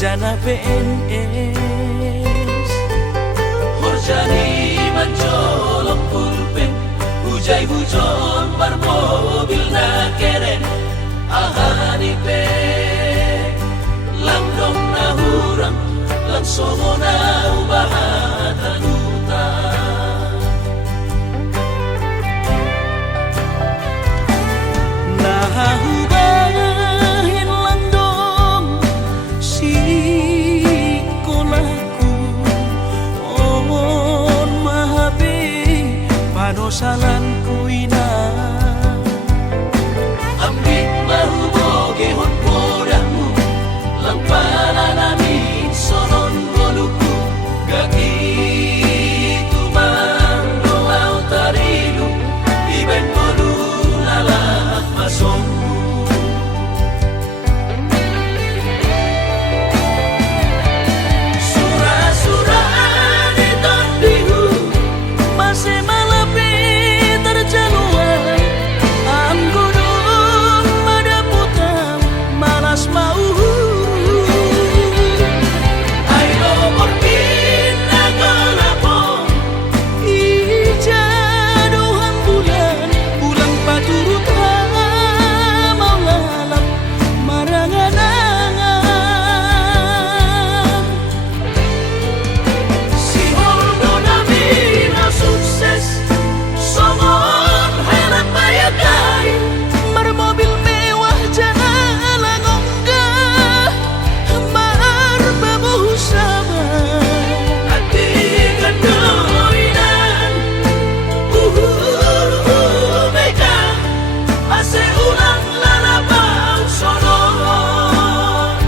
jana PNS Horjani manjolok pulpen Hujai hujon bar mobil na keren Ahani pe Langdong na hurang Langsomo na ubahatan utang Nahubahin langdong si kolaku Omon mahabe panosalan ko ina Ambit mahuboge hon podamu Lang pananamin sonon boluku Gaki tumang dolau tarilu Iben bolu lalak masongku Surah-surah di tondihu masih malapi terjaluan am gunung madaputam malas mau Ayo morkin nagalapong ijaduhan bulan bulan paturut mau lalap marangan-angan Si Holdo nami na sukses Somon helat bayagay marmobil mewah jalan onggah marbabuh sabar Hati kendoinan Meka Ase ulang lalapang sonon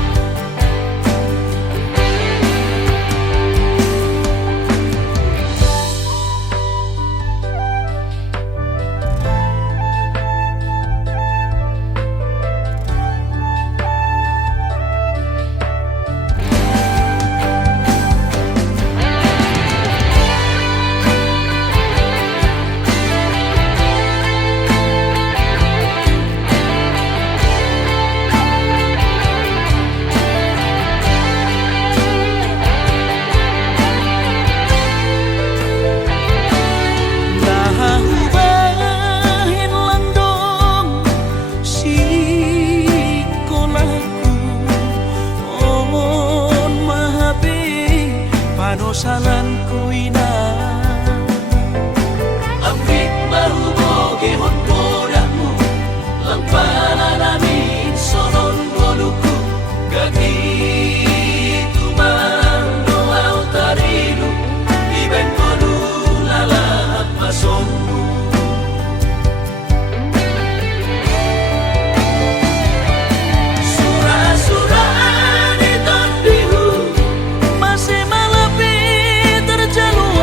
Nahubahin langdong si kolaku Omon mahabe panosalan ko ina Ambit mahuboge hon podamu Lang pananamin sonon boluku Gaki tumang doau tarilu Iben bolu lalak masongku Surah-surah di tondihu masih malapi terjaluan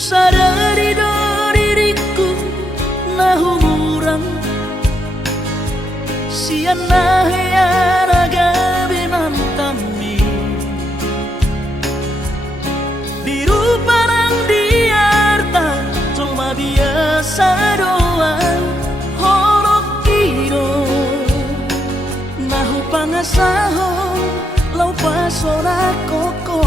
sadari do diriku nahu murang siana heyaraga binantami biru parang diarta cuma biasa doang holok kiro nahu pangasahon lau pasora koko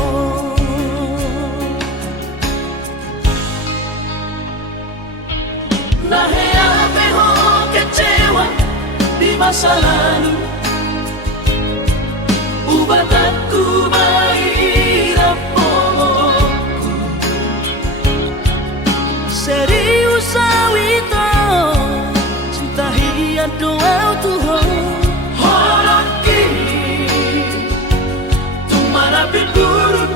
Nahe ape ho kecewa di masa lalu Ubat aku mahirap pomoku serius awito cinta hiat doa Tuhan Horok kini Tumara piturut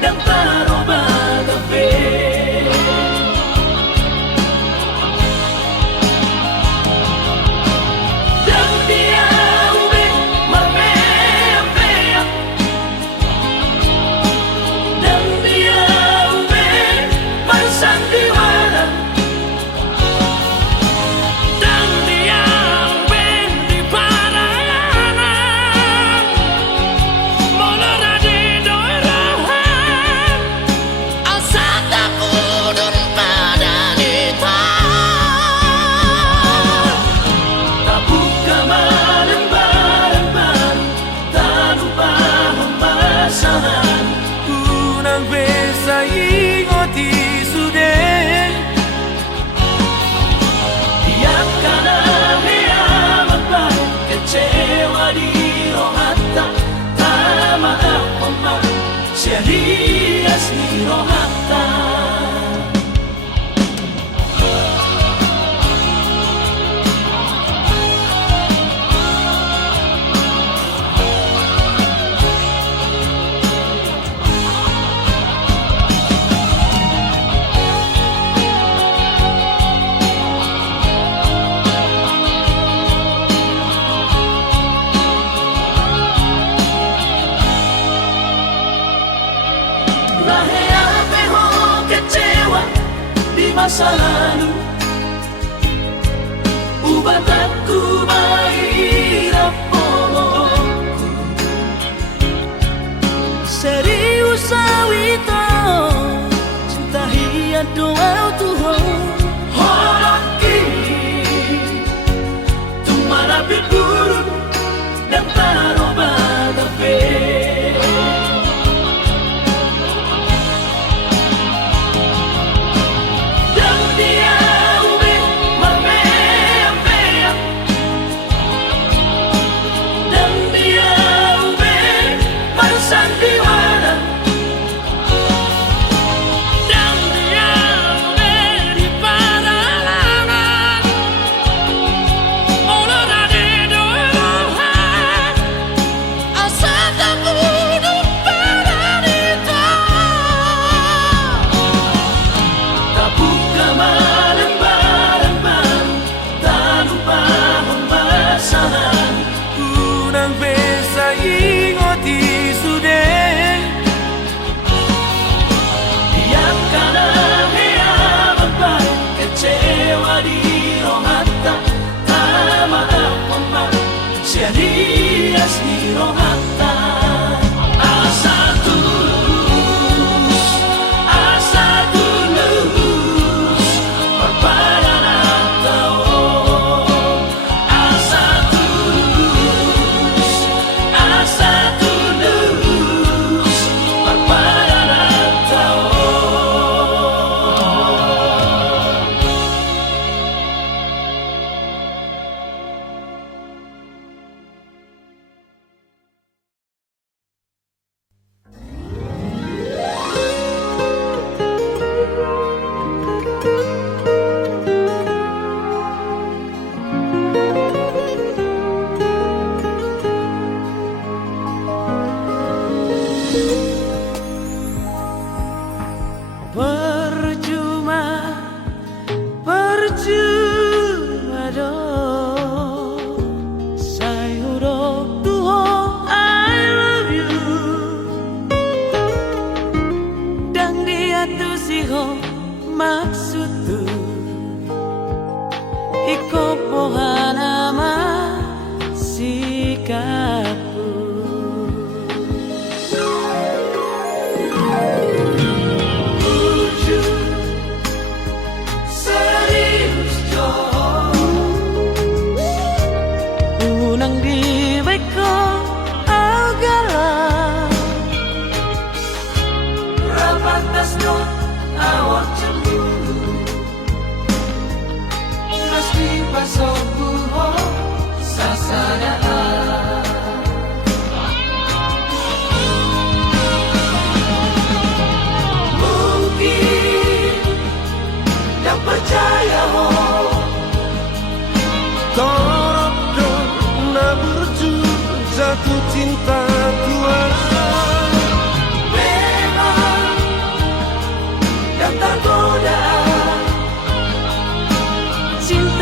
dan taroba gabe Dan dia ube marmea-mea Dan dia ube marsandiwara Dan dia ube di parayanan Molora di doirahan Asata kudun pada nita Tabuka malembar-lembar Tak lupa pembasahan unang besa ingoti sudah Biarkan hea mabang kecewa di rohata Tak maaf omak serius di rohata Nahe ape ho kecewa di masa lalu Ubat aku mahirap pomoku serius awito cinta hiat doa Tuhan Horok kini Tumara piturut dan taroba gabe Dan dia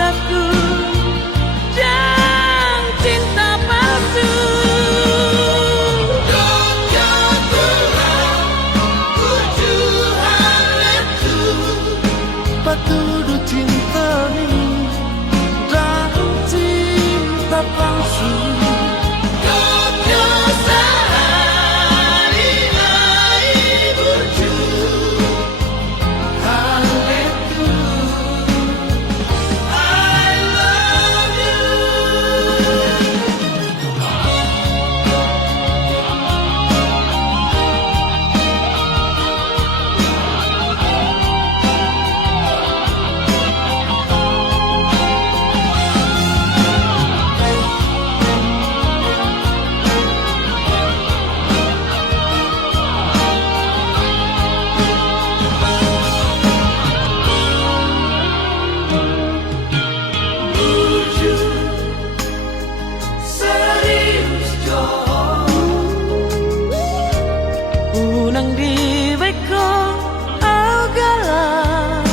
cintaku dan cinta palsu. Patudu cinta ni dan cinta palsu. Unang dibay ko au galang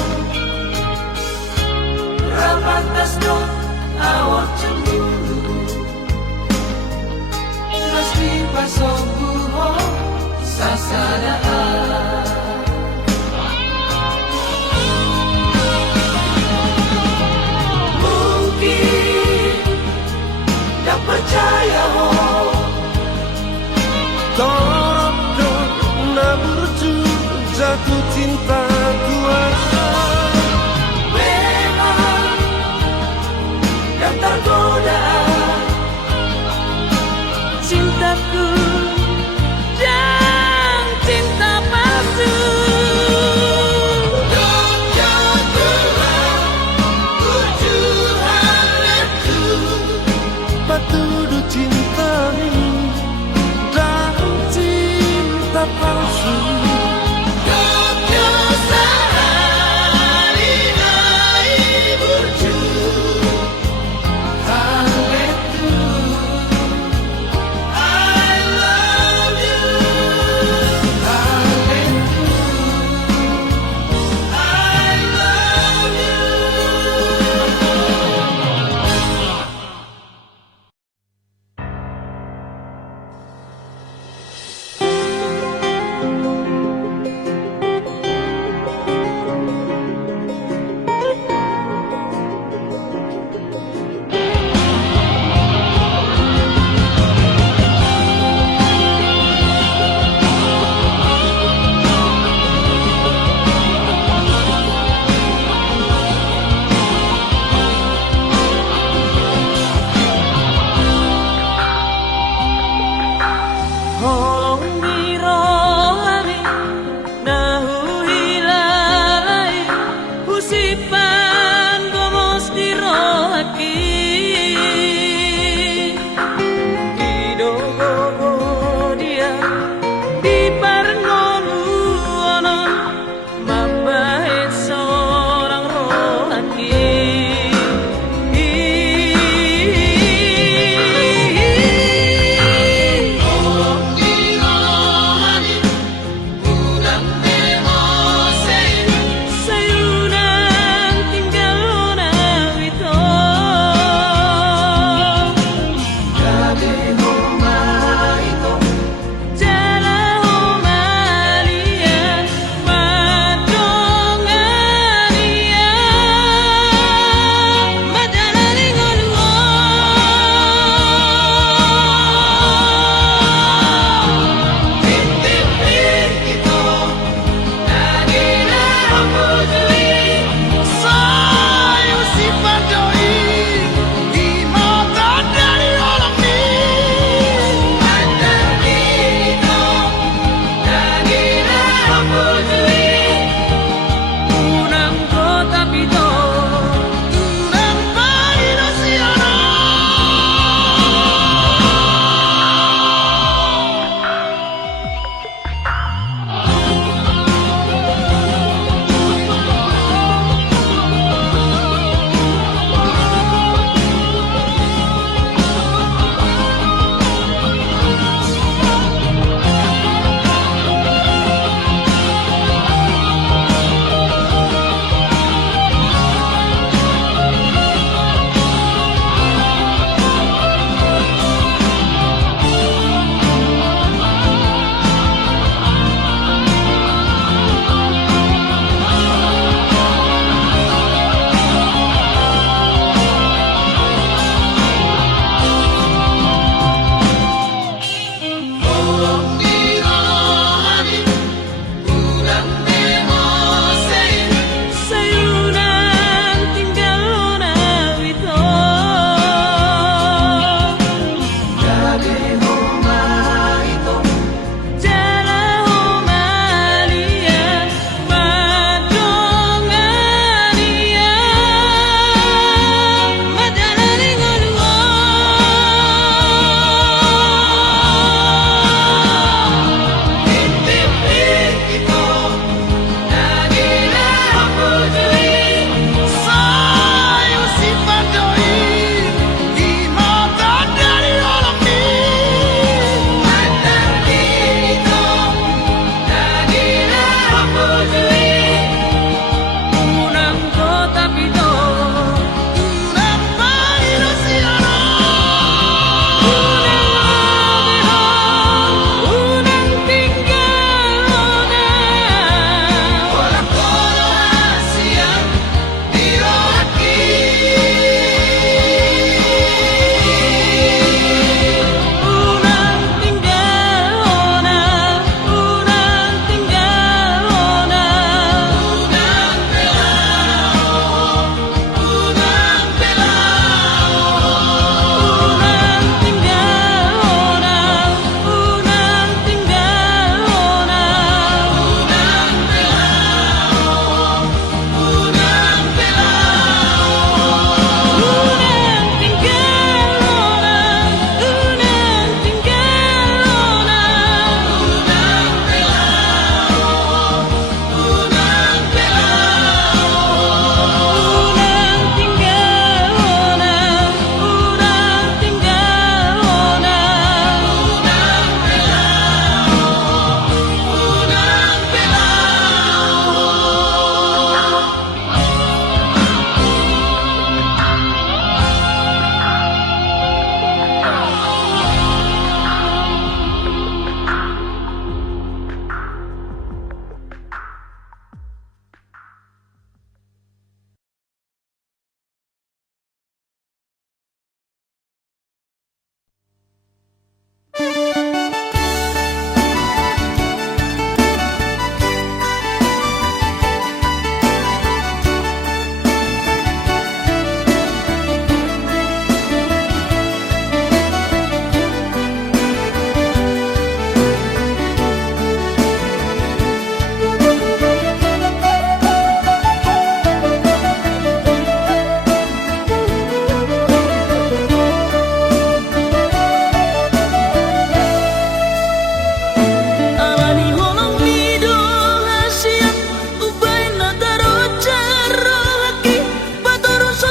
Rapatas doon awak cemburu Terus di pasok buho sasadaan Mungkin tak percaya ho jatuh cinta tua. Memang yang tergoda Cintaku dan cinta palsu. Patudu cinta ni dan cinta palsu.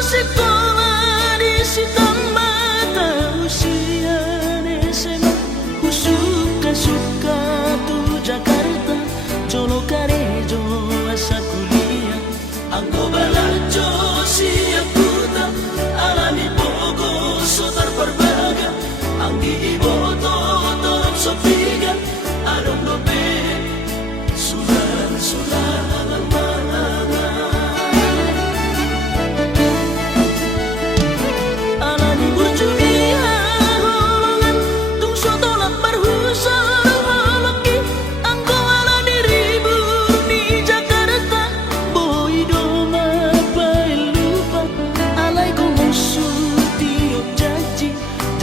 sekolah di Sitambata usia SMA ku suka tu Jakarta jolo karejo asa kuliah anggo balajo siakuta alami pogo sotar perbaga anggi iboto torop sopiga adom lobe sulan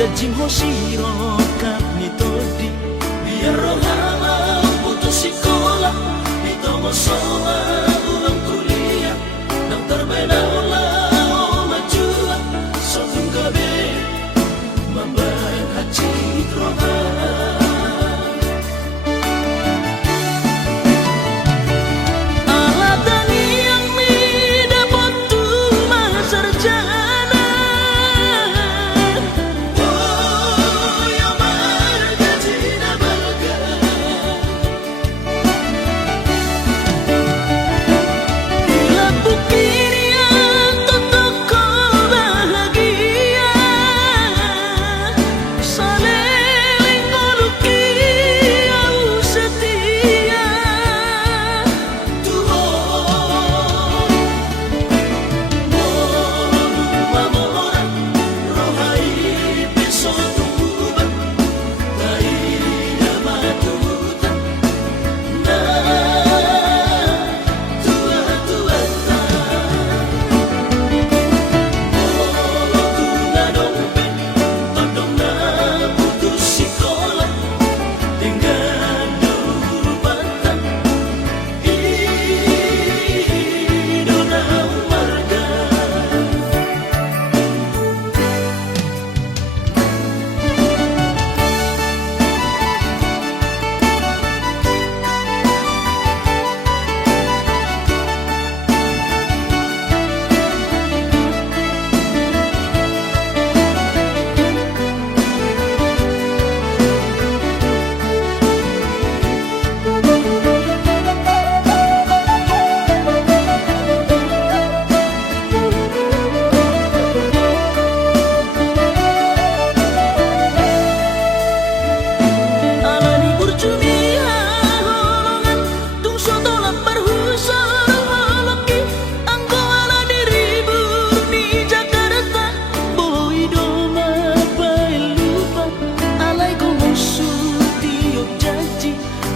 Jajim hoshiro kap nitodi biar rohama putus sekolah itomo soa ulang kuliah nang terbena ulah majua sotung gabe mambayan haji troha alatani yang mi dapat tu sarjana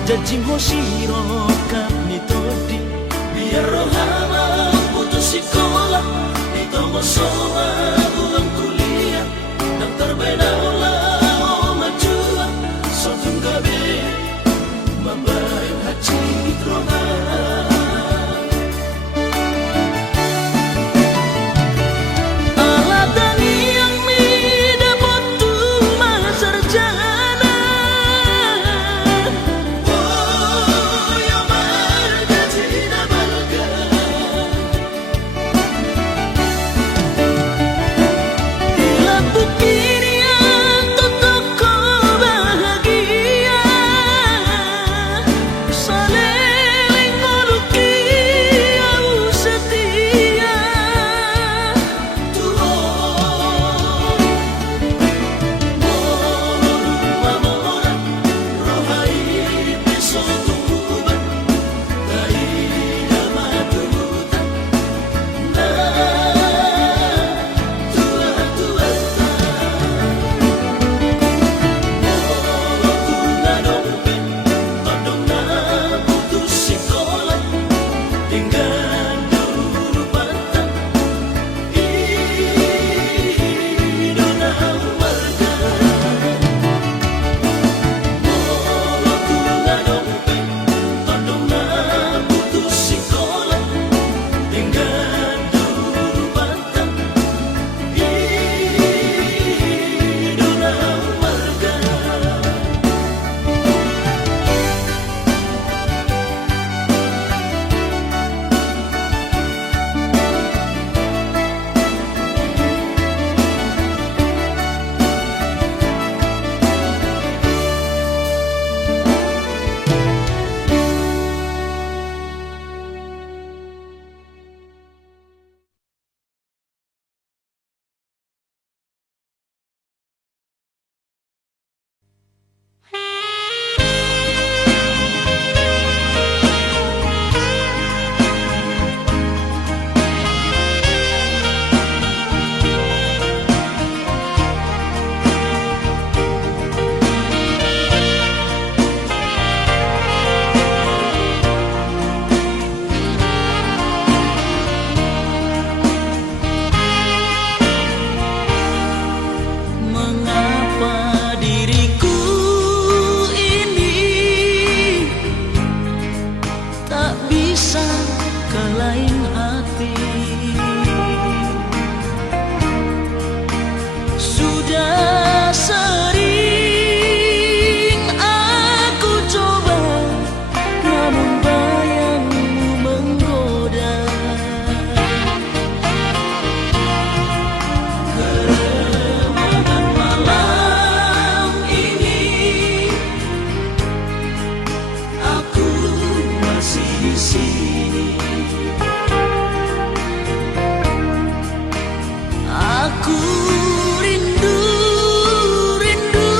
Jajim hoshiro kap nitodi biar rohama putus sekolah itomo soa ulang kuliah nang terbena ulah majua sotung gabe mambayan haji troha Aku rindu, rindu,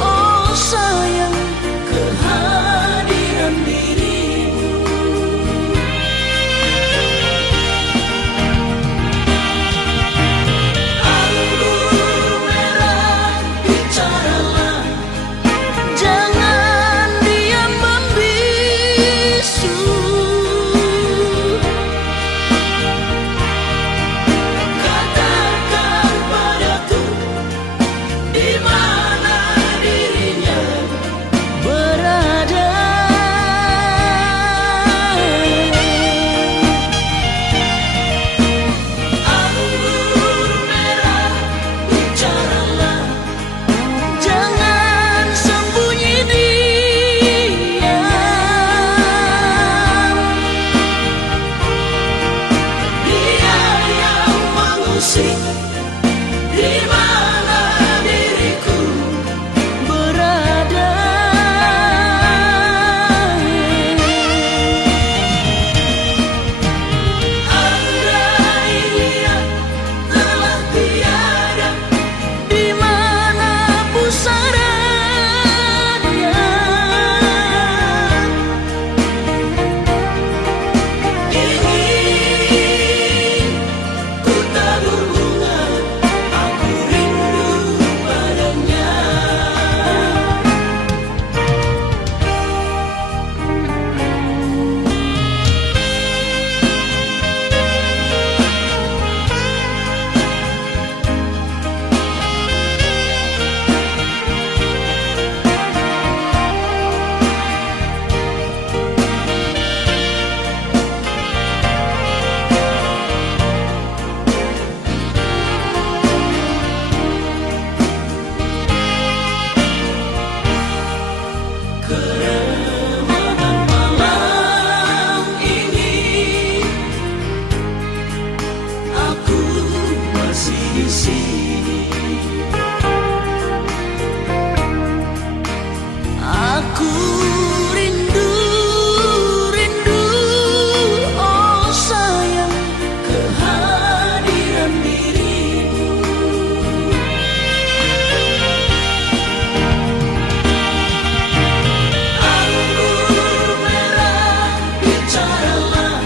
oh sayang, kehadiran dirimu. Anggur merah, bicaralah, jangan diam membisu. Katakan padaku di mana dirinya berada. Anggur merah, bicaralah, jangan sembunyi diam. Dia yang mengusik di mana diriku berada. Andai dia telah tiada, di mana pusarannya. Ingin ku tabur bunga, aku rindu padanya. Keremahan malam ini, aku masih di sini. Aku rindu, rindu, oh sayang, kehadiran dirimu. Anggur merah, bicaralah,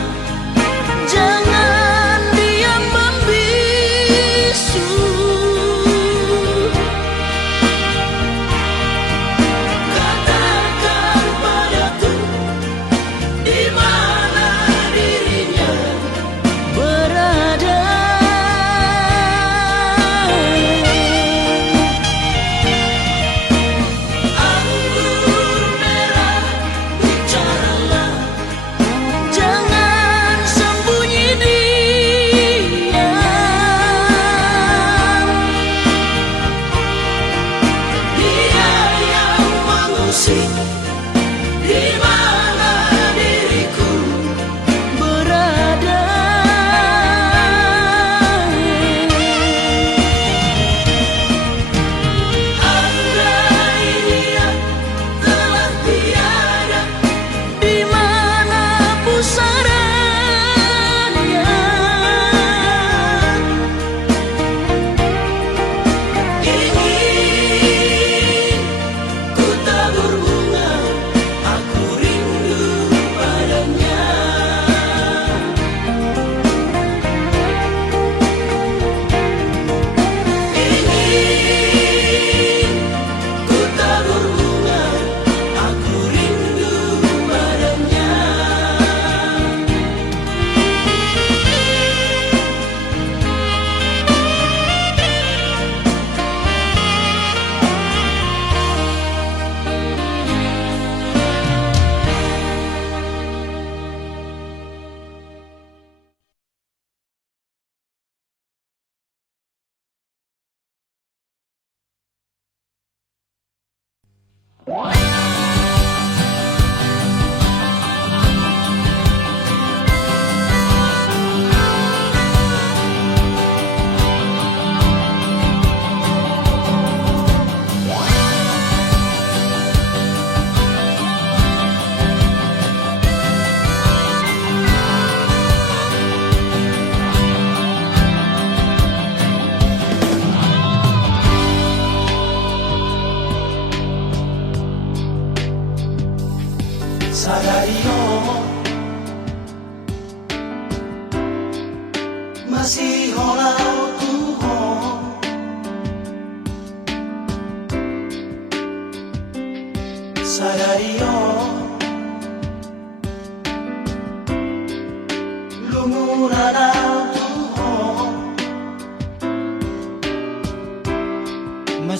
jangan diam membisu. Katakan padaku di mana dirinya berada. Anggur merah, bicaralah, jangan sembunyi diam. Dia yang mengusik di mana diriku berada. Andai dia telah tiada, di mana pusarannya. Ingin ku tabur bunga, aku rindu padanya. Ingin ku tabur bunga, aku rindu padanya.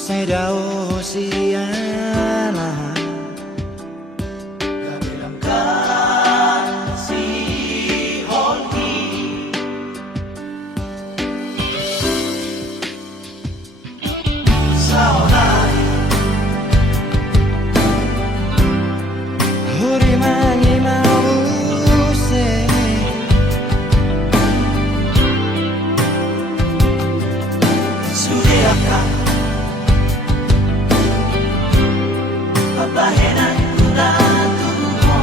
Sai dao siana Kabilang kasih honi Saunay Huri mangi mause Suriaka Pabahenan kuratu mo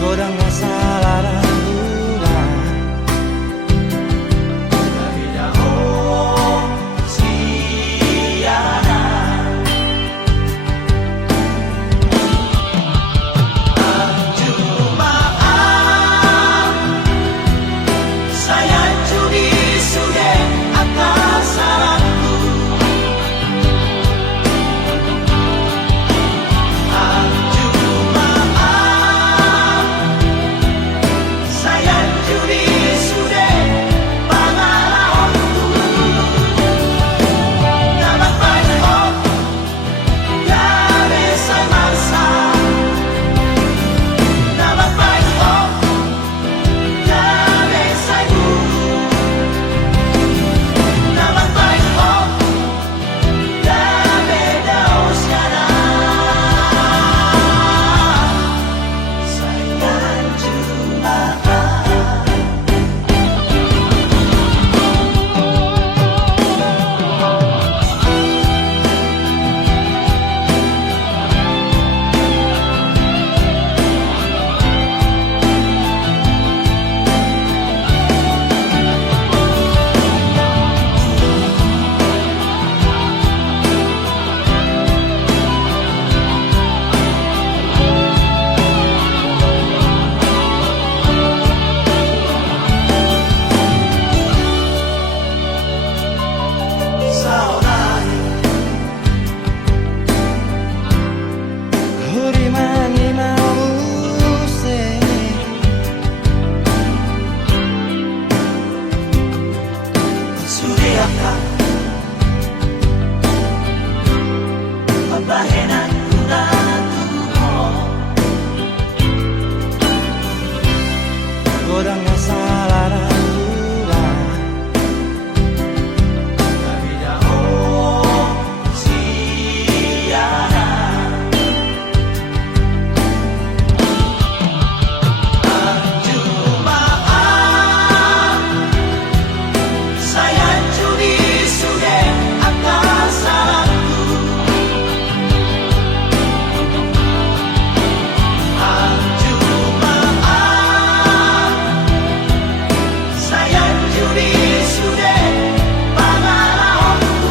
Kodang masalah rahulan Kabilang siana Ang jumaan Saya judi sude akasaranku Ang jumaan Saya judi sude pangalaonku Dapat banyak Dari saya masa Dapat banyak Dari saya guru Dapat banyak Dari daus yana Sayang jumaan Saunay Huri mangi mause Suriaka Pabahenan kuratu mo Kodang masalah rahulan Kabilang siana Ang jumaan Saya judi sude akasaranku Ang jumaan Saya judi sude pangalaonku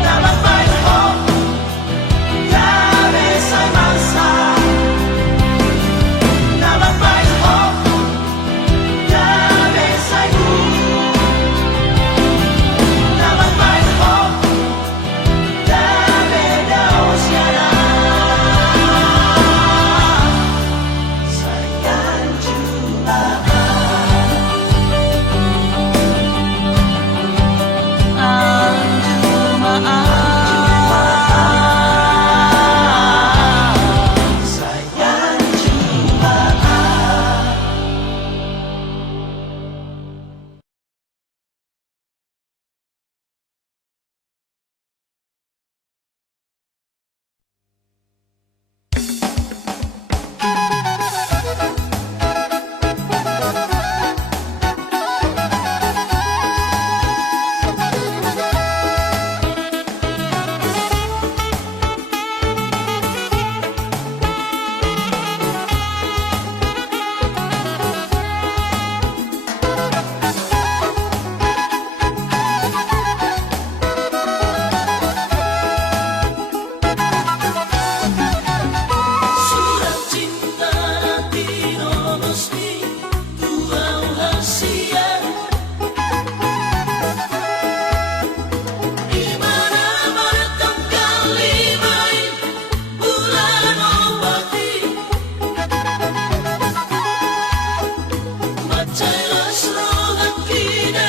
Dapat banyak Dari saya masa Dapat banyak Dari saya guru Dapat banyak Dari daus yana Sayang jumaan Ang jumaan Sayang jumaan Surat cinta nanti mesti Tuau hasia Di mana-mana kali main Bulan obati Macai rasrohan kina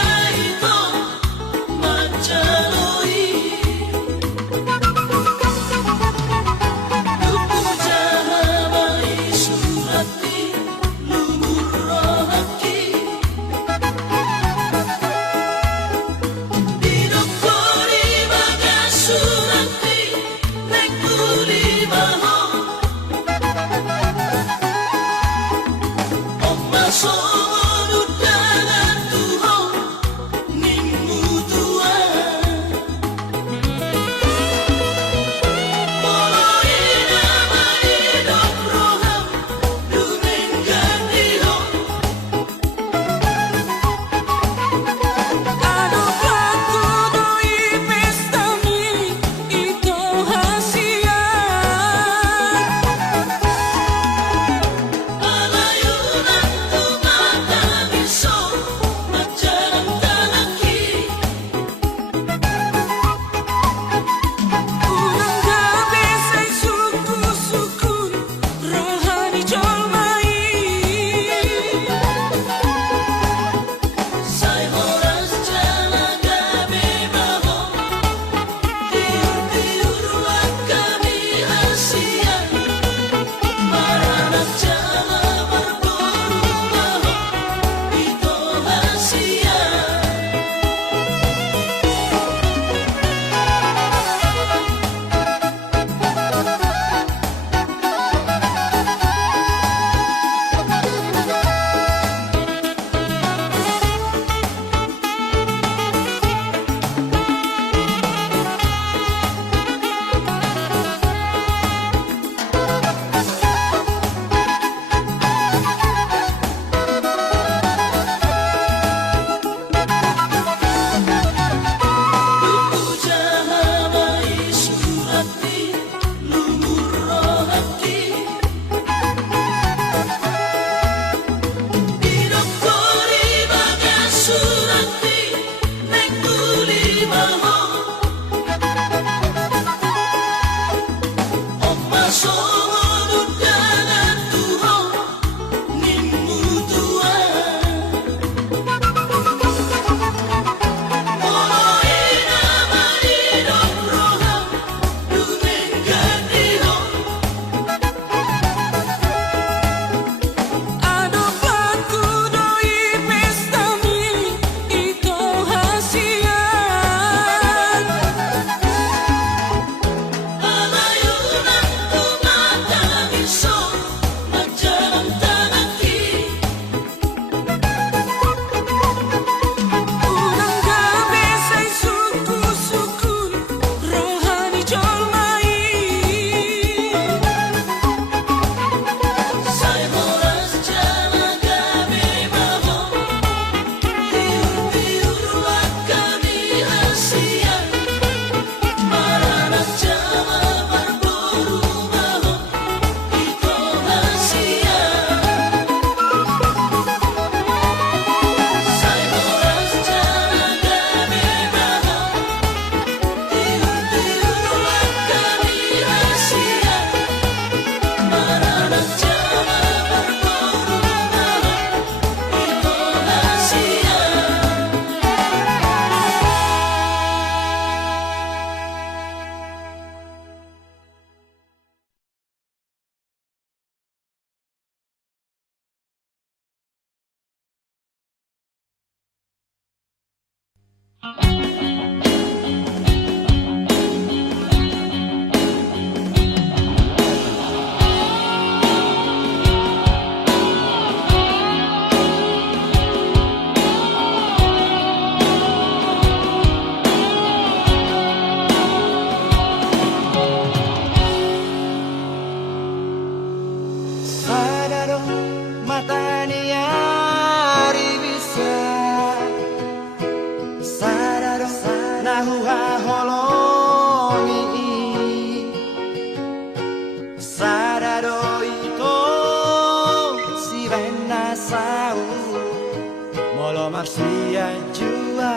Marsia jua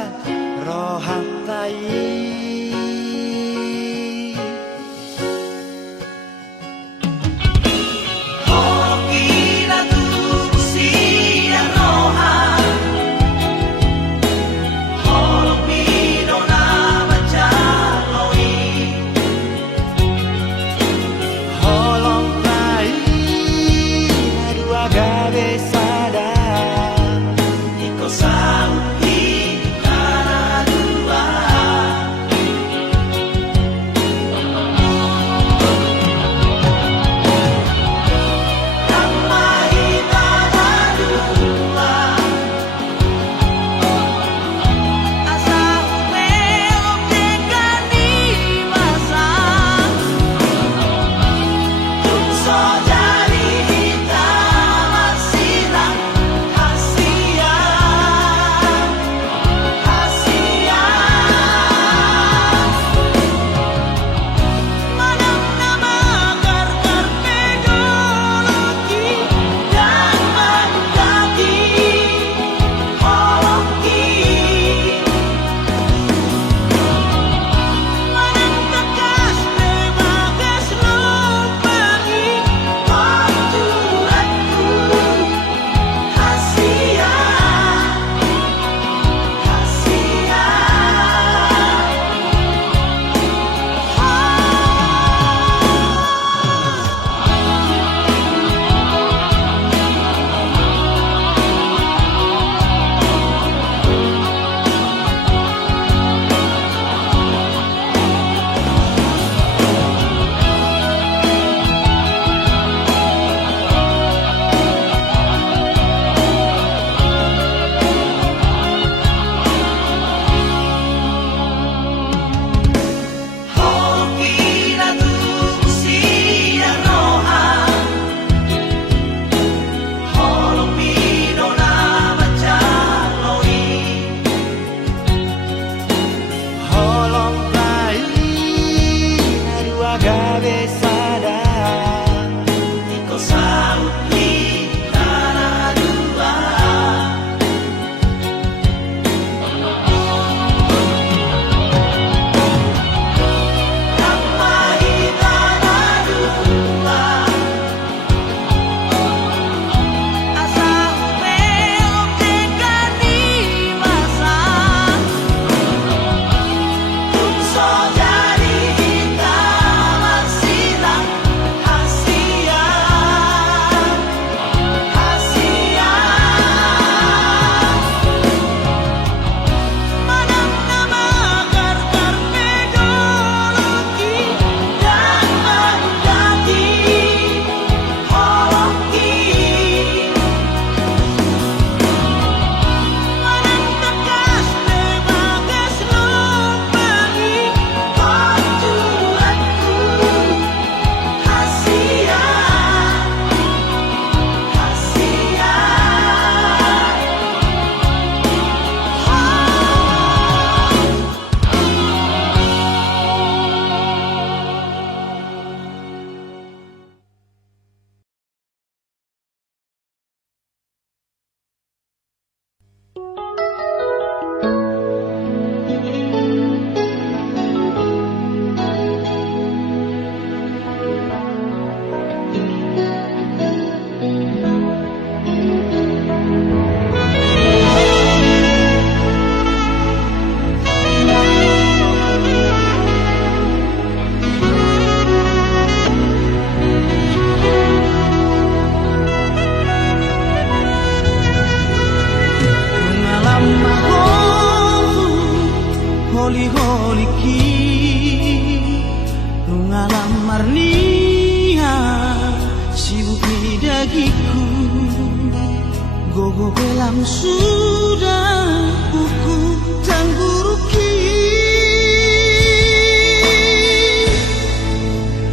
rohantai Buku kelam sudah buku tangguruki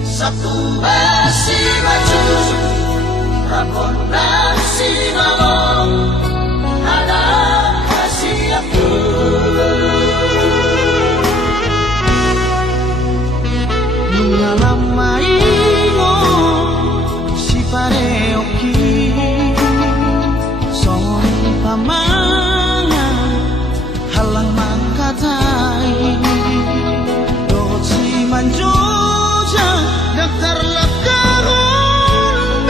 Satu besi baju Rakon dan sinalong Ada kasih aku Mengalam maingo si pareoki Song pamangan halang mangkatai Doci manjoja daftar lakaron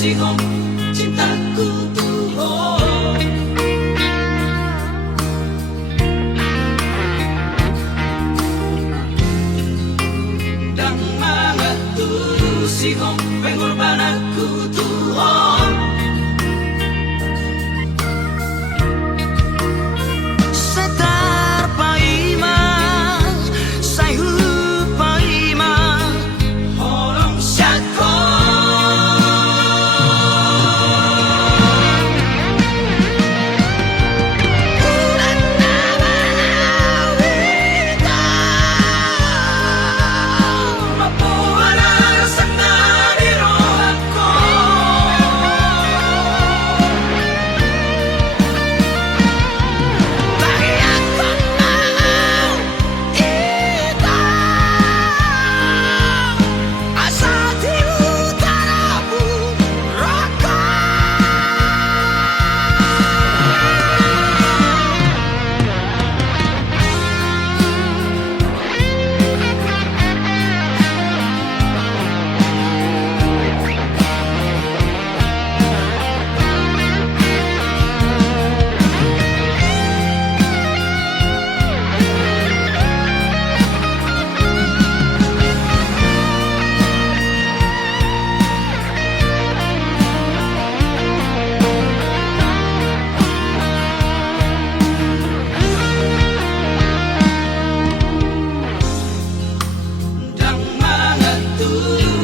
singong cintaku tuh dan mga tuh singong pengorbananku tuh Setar paima Sayhu paima Holong syako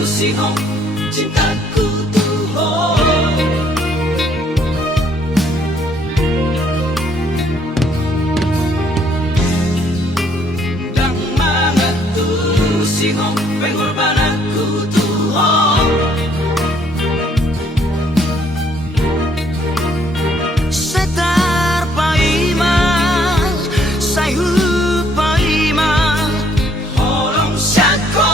singong cintaku tuh dan mga tuh singong pengorbananku tuh Setar paima Sayhu paima Holong syako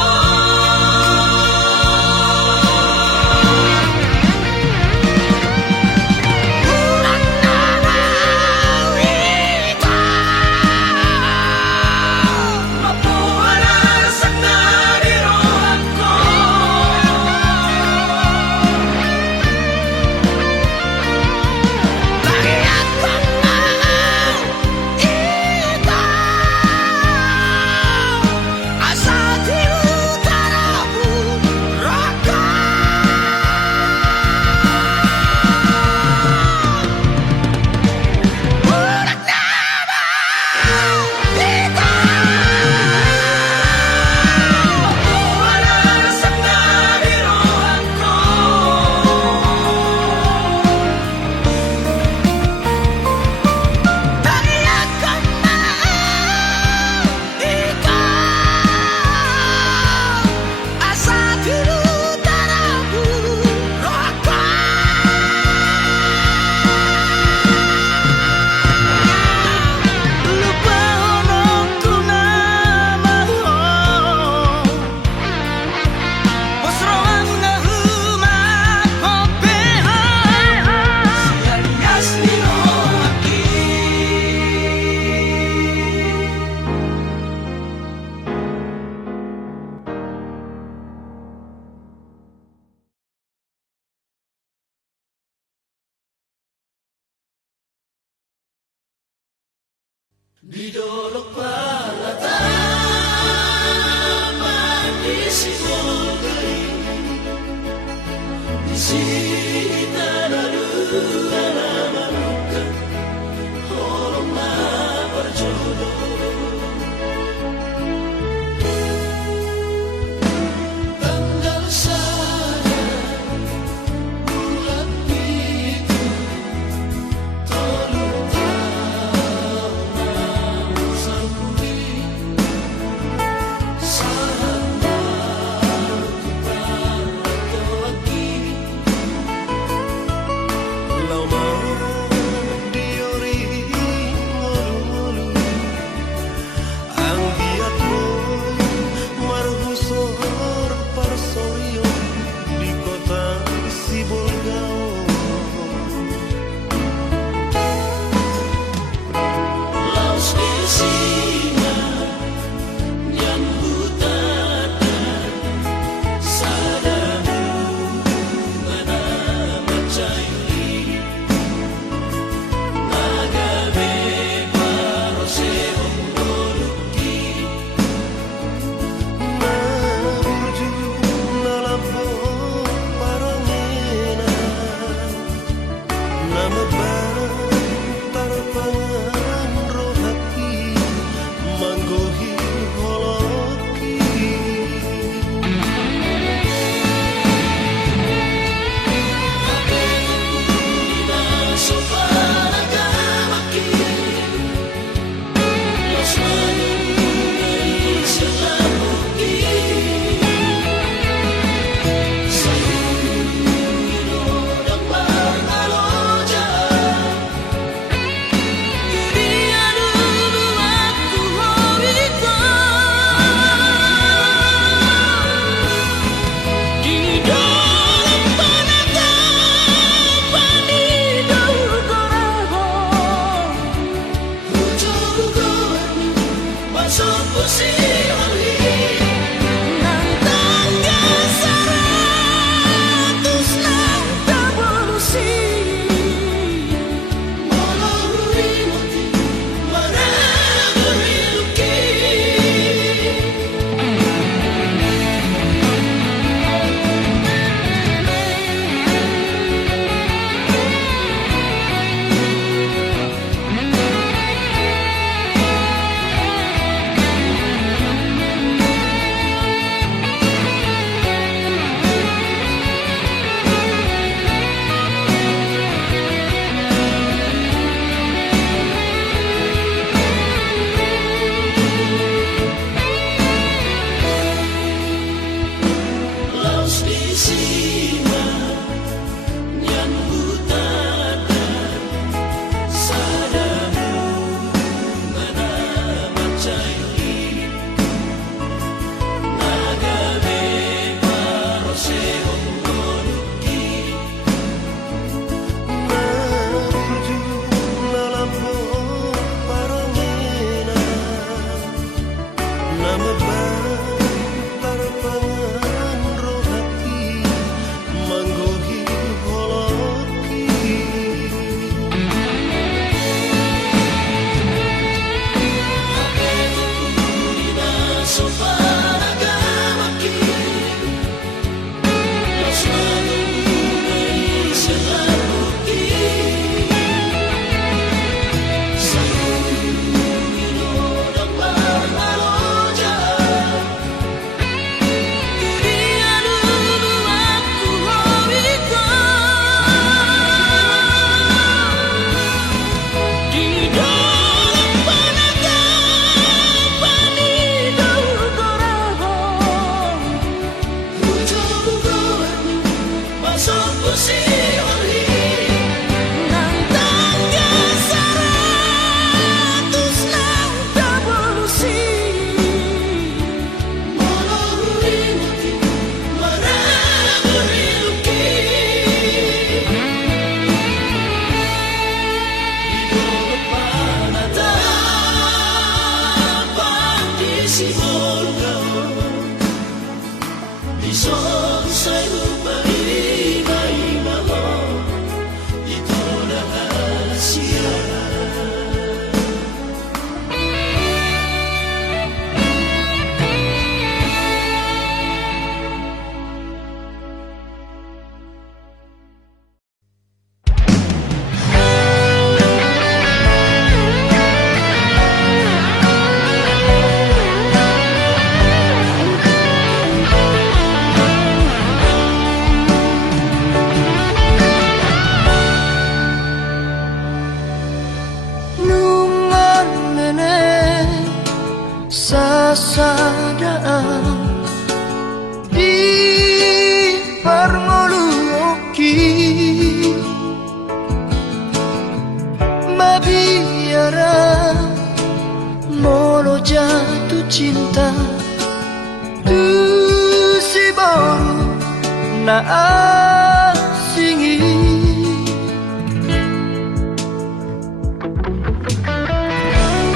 Didolok palataman di singong kering di sini tanah alamarukan holong na berjodoh tanggal saja bulan itu tolong sima nyambut datang sadamu mana macai nagale parose ongoruki menuju lalampo paramena nama bantar pangan rohati manggohi holoki Ina sopanaga maki Lasmanu may selaluki Sayuno ng marmaloja Dunia dulu aku hobikan Di dalam penagapan hidup korang Ujung-ujung masuk pusing oli Nantang seratus nang revolusi Melalui merebuki Hidup panatapan di sibol kau Bison sa'yo paima-ima mo Ito na siya nungan nene sasadaan di parmoluoki mabiara molo jatuh cinta tu si baru na asingi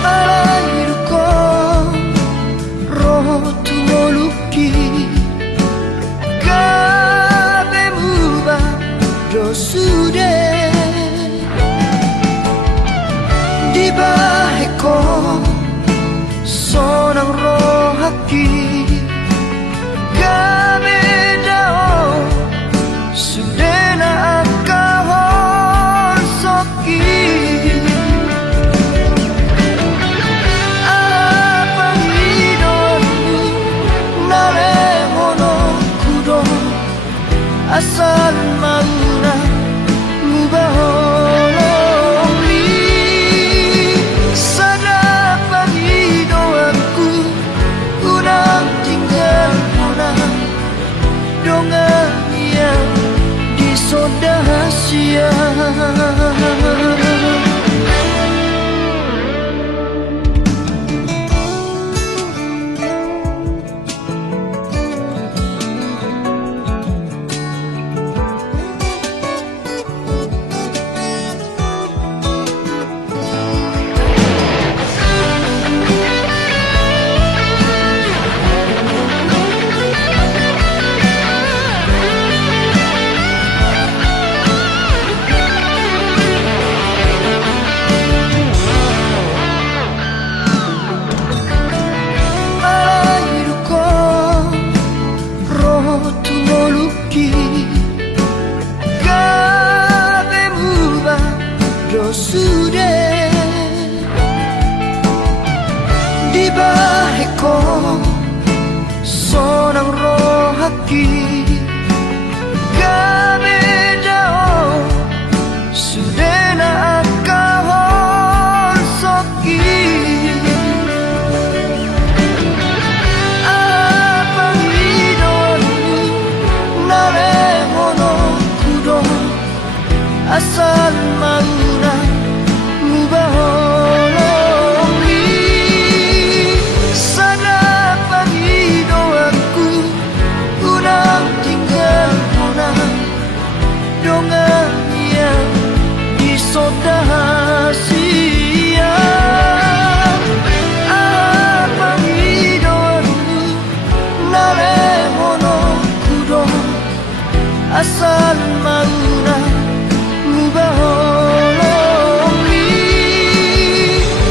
Alairuko roho tumoluki Gabe muba dosude Di baheko sonang rohaki Gabe dao sudena akahon soki asal mauna mubaholomi sadapan hidoanku unang tinggal punah dongan yang disodahasia asal mauna mubaholongi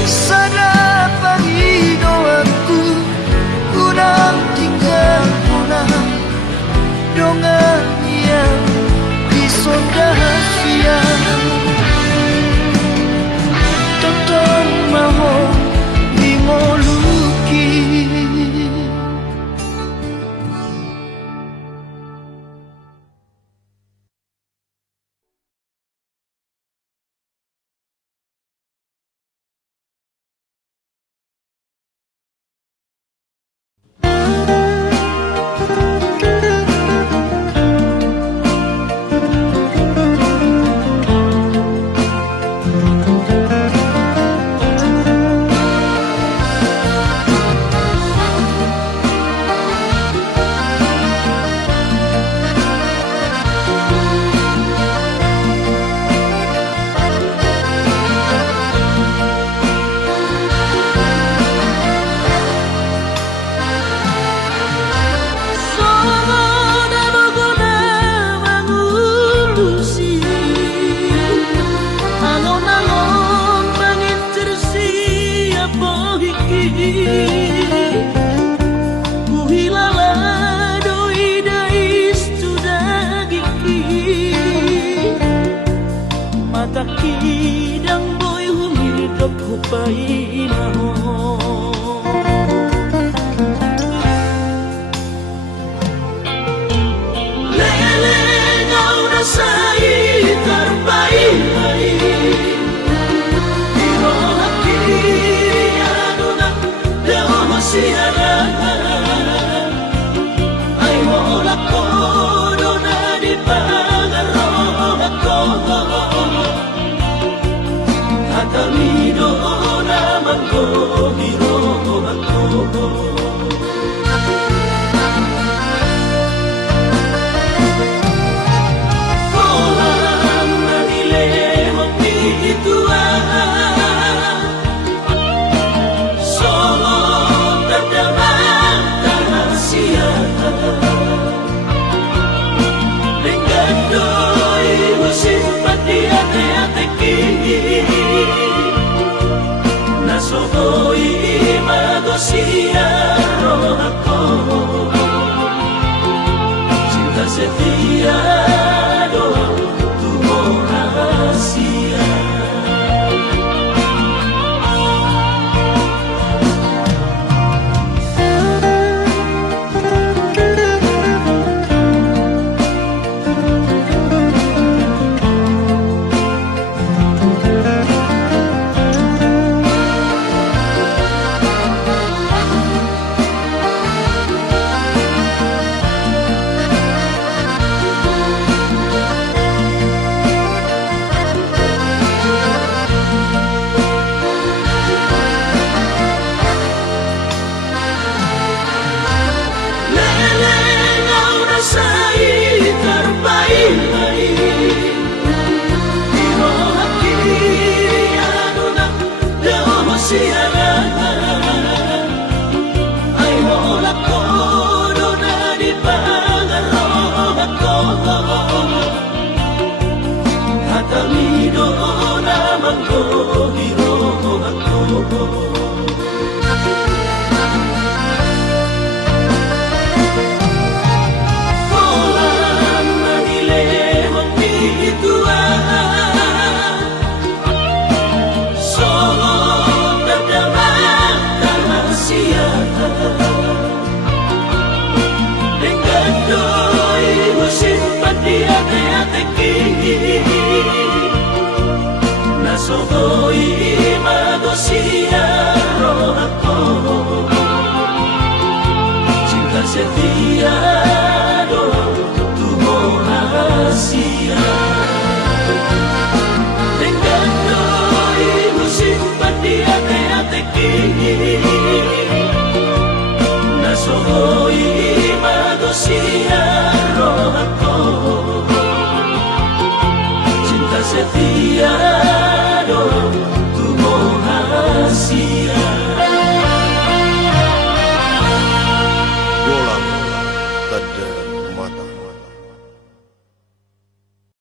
sana pagi doaku unang tinggal punang dongan yang disondah siang totong maho mingoluki. Kidang boy humidop hupai maho lele ngau nasai terbaik irohaki aduna deo masiara ai hola kodona di pangarohako Atamido naman ko, hirohan ko. Kolam na dilehong ituan Solong terdamang tanasian Lenggandoy musimpat di ate-ateki Nasohoy magosia rohako Cinta setia doa tuho rahasia Ay hola kodona di pangarohako Hatamido naman ko hirohako Kolam na dilehong ituan Solong terdamang tanasian Lenggandoy musimpat di ate-ateki Nasohoy magosia rohako Cinta setia